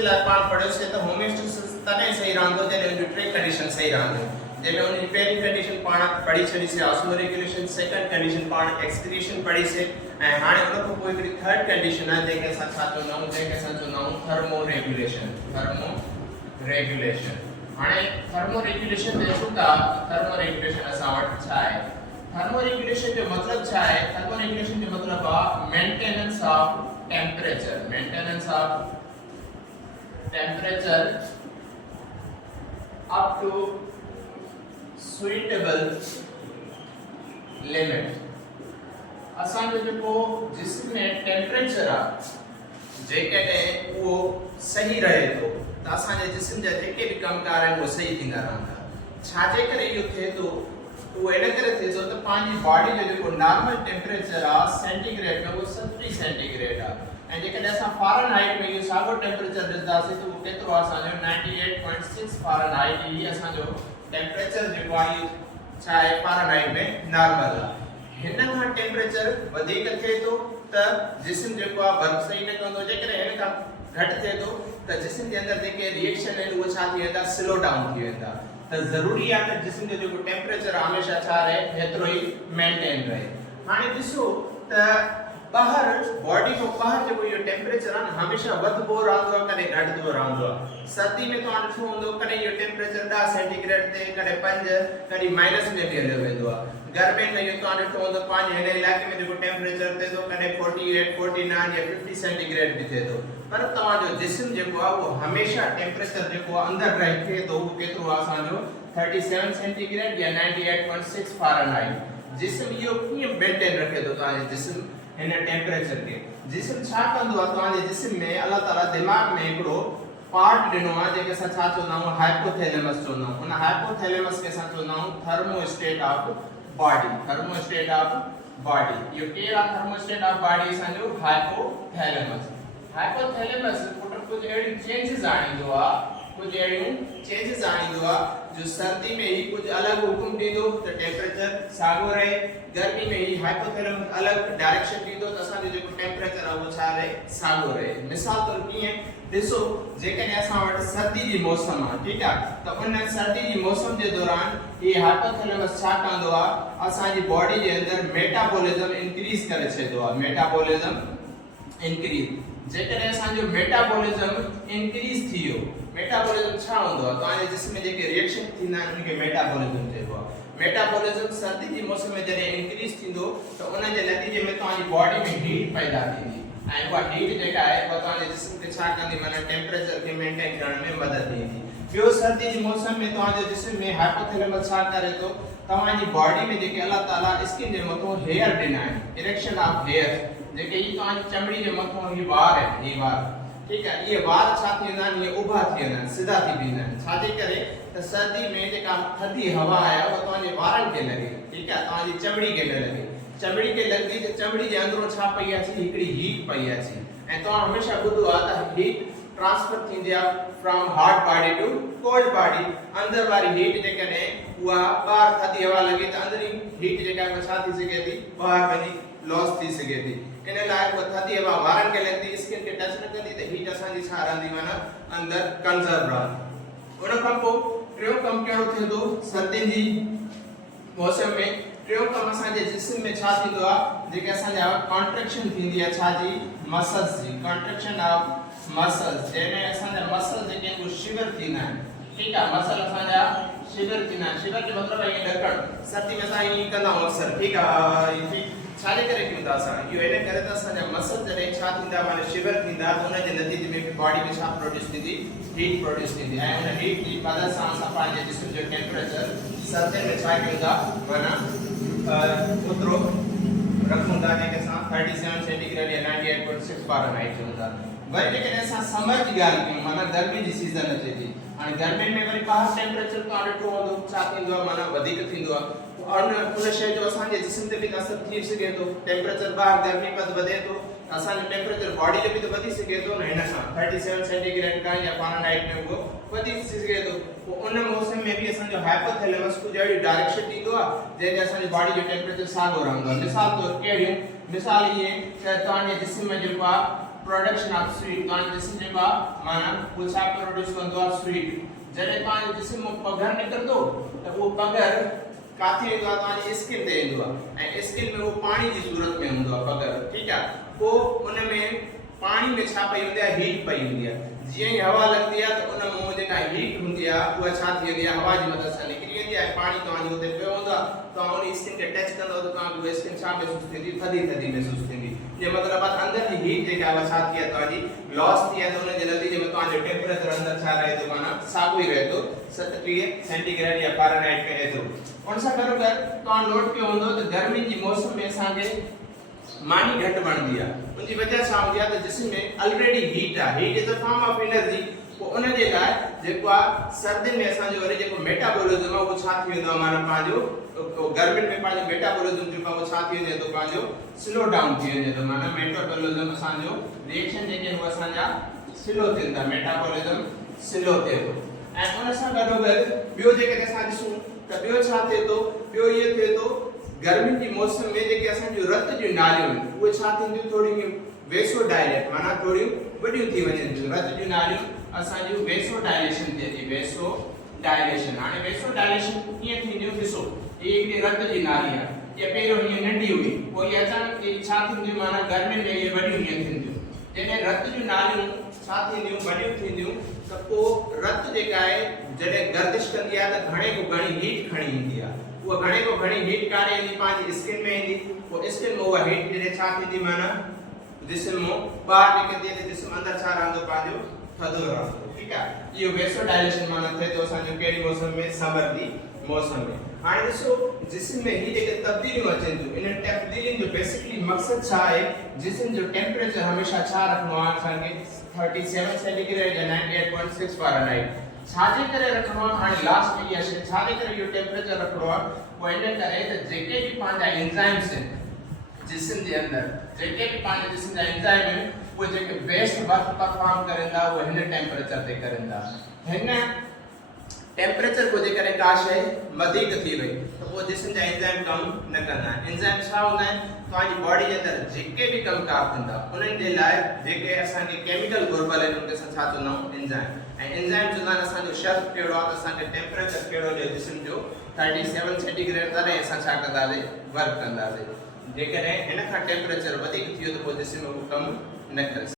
जे लाइ पाण पढ़ियोसीं त होमियोस्टेसिस तॾहिं सही रहंदो जॾहिं उनजी टे कंडीशन सही रहंदियूं, जंहिंमें उनजी पहिरीं कंडीशन पाण पढ़ी छॾीसीं ऑस्मो रेगुलेशन, सेकंड कंडीशन पाण एक्सक्रीशन पढ़ीसीं ऐं हाणे उन खां पोइ हिकिड़ी थर्ड कंडीशन आहे जंहिंखे असां छा चवंदा आहियूं, जंहिंखे असां चवंदा आहियूं थर्मो रेगुलेशन। हाणे थर्मो रेगुलेशन ते अचूं था। थर्मो रेगुलेशन असां वटि छा आहे? थर्मो रेगुलेशन जो मतलब छा आहे? थर्मो रेगुलेशन जो मतलब आहे maintenance of temperature, maintenance of temperature up to suitable limit। असां जो जेको जिस्म में टेम्परेचर आहे जेकॾहिं उहो सही रहे थो त असांजे जिस्म जा जेके बि कमकार आहिनि उहे सही थींदा रहंदा। छाजे करे इहो थिए थो? उहो इन करे थिए थो त पंहिंजी बॉडी जो जेको नॉर्मल टेम्परेचर आहे सेंटीग्रेड में उहो 70 सेंटीग्रेड आहे ऐं जेकॾहिं असां फ़ारेनहाइट में इहो साॻियो टेम्परेचर ॾिसंदासीं त उहो केतिरो आहे? असांजो 98.6 फ़ारेनहाइट ही असांजो टेम्परेचर जेको आहे इहो छा आहे? फ़ारेनहाइट में नॉर्मल आहे। हिन खां टेम्परेचर वधीक थिए थो त जिस्म जेको आहे वर्क सही न कंदो, जेकॾहिं हिन खां घटि थिए थो त जिस्म जे अंदरि जेके रिएक्शन आहिनि उहे छा थी वेंदा? स्लो डाउन थी वेंदा। त ज़रूरी आहे त जिस्म जो जेको टेम्परेचर हमेशा छा रहे? हेतिरो ई मेंटेन रहे। हाणे ॾिसो त ॿाहिरि बॉडी खां ॿाहिरि जेको इहो टेम्परेचर आहे न हमेशा वधंदो रहंदो आहे, कॾहिं घटिजो रहंदो आहे। सर्दी में तव्हां ॾिठो हूंदो कॾहिं इहो टेम्परेचर 10 सेंटीग्रेड ते, कॾहिं 5, कॾहिं माइनस में बि हलियो वेंदो आहे। गर्मियुनि में इहो तव्हां ॾिठो हूंदो पंहिंजे हिन इलाइक़े में जेको टेम्परेचर थिए थो कॾहिं 48, 49 या 50 सेंटीग्रेड बि थिए थो, पर तव्हांजो जिस्म जेको आहे उहो हमेशा टेम्परेचर जेको आहे अंदरि रहे थो उहो केतिरो आहे? असांजो 37 सेंटीग्रेड या 98.6 फ़ारेनहाइट। जिस्म इहो कीअं मेंटेन रखे थो तव्हांजे जिस्म हिन टेम्परेचर खे? जिस्म छा कंदो आहे? तव्हांजे जिस्म में अल्लाह ताला दिमाग में हिकिड़ो पार्ट ॾिनो आहे जंहिंखे असां छा चवंदा आहियूं? हाइपोथैलेमस चवंदा आहियूं। उन हाइपोथैलेमस खे असां चवंदा आहियूं thermostat of body. Thermostat of body इहो केरु आहे? थर्मोस्टेट ऑफ बॉडी असांजो हाइपोथैलेमस। हाइपोथैलेमस कुझु अहिड़ी चेंजिस आणींदो आहे, कुछ अहिड़ियूं चेंजिस आणींदो आहे जो सर्दी में ही कुछ अलॻि हुकुम ॾींदो त टेम्परेचर साॻियो रहे, गर्मी में ही हाइपोथैलेमस अलॻि डायरेक्शन ॾींदो त असांजो जेको टेम्परेचर आहे उहो छा रहे? साॻियो रहे। मिसाल तौर कीअं? ॾिसो जेकॾहिं असां वटि सर्दी जी मौसम आहे, ठीकु आहे, त उन सर्दी जी मौसम जे दौरान इहे हाइपोथैलेमस छा कंदो आहे? असांजी बॉडी जे अंदरि मेटाबॉलिज्म इंक्रीज करे छॾींदो आहे। मेटाबॉलिज्म इंक्रीज जेकॾहिं असांजो मेटाबॉलिज्म इंक्रीज थी वियो, मेटाबॉलिज्म छा हूंदो आहे? तव्हांजे जिस्म में जेके रिएक्शन थींदा आहिनि उनखे मेटाबॉलिज्म चइबो आहे। मेटाबॉलिज्म सर्दी जी मौसम में जॾहिं इंक्रीज थींदो त उन जे नतीजे में तव्हांजी बॉडी में हीट पैदा थींदी ऐं उहा हीट जेका आहे उहा तव्हांजे जिस्म खे छा कंदी? माना टेम्परेचर खे मेंटेन करण में मदद ॾींदी। ॿियो सर्दी जी मौसम में तव्हांजे जिस्म में हाइपोथैलेमस छा करे थो? तव्हांजी बॉडी में जेके अल्लाह ताला स्किन जे मथां हेयर ॾिना आहिनि, इरेक्शन ऑफ हेयर, जेके ही तव्हांजी चमड़ी जे मथां ही वार आहिनि, ही वार, ठीक है, ये वार छा थी वेंदा आहिनि? ये उभा थी वेंदा आहिनि, सिधा थी वेंदा आहिनि। छाजे करे? त सर्दी में जेका थधी हवा आहे उहा तव्हांजे वारनि खे लॻे, ठीक आहे, तव्हांजी चमड़ी खे न लॻे। चमड़ी खे लॻंदी त चमड़ी जे अंदरो छा पई अचे? हिकिड़ी हीट पई अचे। ऐं तव्हां हमेशा ॿुधो आहे त हीट ट्रांसफर थींदी आहे from hot body to cold body. अंदर वारी हीट जेकॾहिं उहा ॿाहिरि थधी हवा लॻे त अंदरी हीट जेका आहे छा थी सघे थी? ॿाहिरि वञी लॉस थी सघे थी। इन लाइ उहा थधी हवा वारनि खे लॻंदी, स्किन खे टच न कंदी त हीट असांजी छा रहंदी? माना अंदरि कंजर्व रहंदी। उन खां पोइ टियों कमु कहिड़ो थिए थो? सर्दियुनि जी मौसम में टियों कमु असांजे जिस्म में छा थींदो आहे? जेके असांजा कॉन्ट्रैक्शन थींदी आहे छाजी? मसल्स जी, कॉन्ट्रैक्शन ऑफ मसल्स, जंहिंमें असांजा मसल जेके आहिनि उहे शिवर थींदा आहिनि, ठीकु आहे, मसल असांजा शिवर थींदा आहिनि। शिवर जो मतिलबु आहे ईअं ॾकणु। सर्दी में असां ईअं कंदा आहियूं अक्सर, ठीकु आहे, छाजे करे कयूं था असां? इहो इन करे त असांजा मसल जॾहिं छा थींदा? माना शिवर थींदा त उन जे नतीजे में बॉडी में छा प्रोड्यूस थींदी? हीट प्रोड्यूस थींदी ऐं उन हीट जी मदद सां असां पंहिंजे जिस्म जो टेम्परेचर सर्दी में छा कयूं था? माना ओतिरो रखूं था जंहिंखे असां 37 सेंटीग्रेड या 98.6 फ़ारेनहाइट चऊं था। वरी जेकॾहिं असां समर जी ॻाल्हि कयूं, माना गर्मी जी सीज़न अचे थी, हाणे गर्मियुनि में वरी ॿाहिरि टेम्परेचर तव्हां ॾिठो हूंदो छा थींदो आहे? माना वधीक थींदो आहे और उन शइ जो असांजे जिस्म ते बि असर थी सघे थो। टेम्परेचर ॿाहिरि गर्मी पद वधे थो, असांजो टेम्परेचर बॉडी जो बि त वधी सघे थो न हिन सां 37 सेंटीग्रेड खां या फ़ारेनहाइट में उहो वधी सघे थो। पोइ उन मौसम में बि असांजो हाइपोथैलेमस कुझु अहिड़ी डायरेक्शन ॾींदो आहे जंहिंजे असांजी बॉडी जो टेम्परेचर साॻियो रहंदो आहे। मिसाल तौर कहिड़ियूं? मिसाल इहे त तव्हांजे जिस्म में जेको आहे प्रोडक्शन ऑफ स्वीट तो जिस्म जेको माना वो छा प्रोड्यूस कंदो आहे स्वीट जडे तो जिस्म में पघर निकरंदो तो वो पघर काथे ईंदो आहे तो स्किन ते ईंदो आहे ऐं स्किन में वो पानी की सूरत में हूंदो आहे पघर ठीक आहे पोइ उन में पानी में छा पई हूंदी आहे हीट पई हूंदी आहे जीअं ई हवा लगदी आहे तो उन में जेका हीट हूंदी आहे उहा छा थी वेंदी आहे हवा जी मदद सां निकिरी वेंदी आहे पानी तव्हांजो हुते पियो हूंदो आहे तव्हां उन स्किन खे टच कंदो त तव्हांखे उहा स्किन छा महसूस थींदी थधी थधी महसूस थींदी जे मतलब अंदर जी हीट जेका आहे छा थी आहे तव्हांजी लॉस थी आहे त उन जे नतीजे में तव्हांजो टेम्परेचर अंदर छा रहे थो माना साॻियो ई रहे थो 37 सेंटीग्रेड या फ़ारेनहाइट में रहे थो उन सां गॾोगॾु तव्हां नोट कयो हूंदो त गर्मी जी मौसम में असांखे मानी घट बनदी है उनकी वजह छा होंदी है तो जिस्म में ऑलरेडी हीट है heat is a form of energy वो उन जे लाए जेको सर्दी में असा जो वरी जेको मेटाबॉलिज्म है वो छा थी वेंदो माना पांजो गर्मी में पांजो मेटाबॉलिज्म जेको वो छा थी वेंदो तो पांजो स्लो डाउन थी वेंदो तो माना मेटाबॉलिज्म असा जो रिएक्शन जेके वो असा जा स्लो थिंदा मेटाबॉलिज्म स्लो थे तो ए उन सा गडोगड बियो जेके असा दिसू त बियो छा थे तो बियो ये थे तो गर्मी की मौसम में जेके असन जो रत जो नालियों वो छा थींदियूं थोड़ी वेसो डायलेट माना थोड़ी वडियूं थी वञनि थियूं रत जो नालियों असन जो वेसो डायलेशन थिए थी वेसो डायलेशन हाने वेसो डायलेशन कीअं थींदियूं ॾिसो ये हिकिड़ी रत जी नाली आहे ये पहिरियों हीअं नंढी हुई पोइ ये अचानक ये छा थींदियूं माना गर्मी में ये वडियूं हीअं थींदियूं जॾहिं रत जूं नालियूं छा थींदियूं वडियूं थींदियूं त पोइ रत जेका आहे जॾहिं गर्दिश कंदी आहे त घणे को घणी हीट खणी ईंदी आहे वो घणे को घणी हीट कारे ईंदी पंहिंजी स्किन में ईंदी वो स्किन में उहा हीट जॾहिं छा थींदी माना जिस्म मां ॿाहिरि निकिरंदी त जिस्म अंदर छा रहंदो पंहिंजो थधो रहंदो ठीकु आहे इहो वेसो डायलेशन माना थिए थो असांजो कहिड़ी मौसम में समर जी मौसम में हाणे ॾिसो जिस्म में ही जेके तब्दीलियूं अचनि थियूं इन तब्दीलियुनि जो बेसिकली मक़सद छा आहे जिस्म जो टेम्परेचर हमेशा छा रखणो आहे असांखे 37 सेंटीग्रेड या 98.6 फ़ारेनहाइट छाजे करे रखणो आहे हाणे लास्ट में इहा शइ छाजे करे इहो टेम्परेचर रखणो आहे वो इन करे त जेके बि पंहिंजा एंजाइम्स आहिनि जिस्म जे अंदर जेके बि पंहिंजे जिस्म जा एंजाइम आहिनि उहे जेके बेस्ट वर्क परफॉर्म करनि था उहे हिन टेम्परेचर ते करनि था हिन टेम्परेचर को जे करे का शइ वधीक थी वई त पोइ जिस्म जा एंजाइम कम न कंदा एंजाइम छा हूंदा आहिनि तव्हांजी बॉडी जे अंदर जेके बि कमकार थींदा उन्हनि जे लाइ जेके असांखे केमिकल घुर्बल आहिनि उनखे असां छा चवंदा आहियूं एंजाइम ऐं एंजाइम चवंदा आहिनि असांजो शर्त कहिड़ो आहे त असांखे टेम्परेचर कहिड़ो हुजे जिस्म जो 37 सेंटीग्रेड तॾहिं असां छा कंदासीं वर्क कंदासीं जेकॾहिं हिन खां टेम्परेचर वधीक थी वियो त पोइ जिस्म में कमु न करे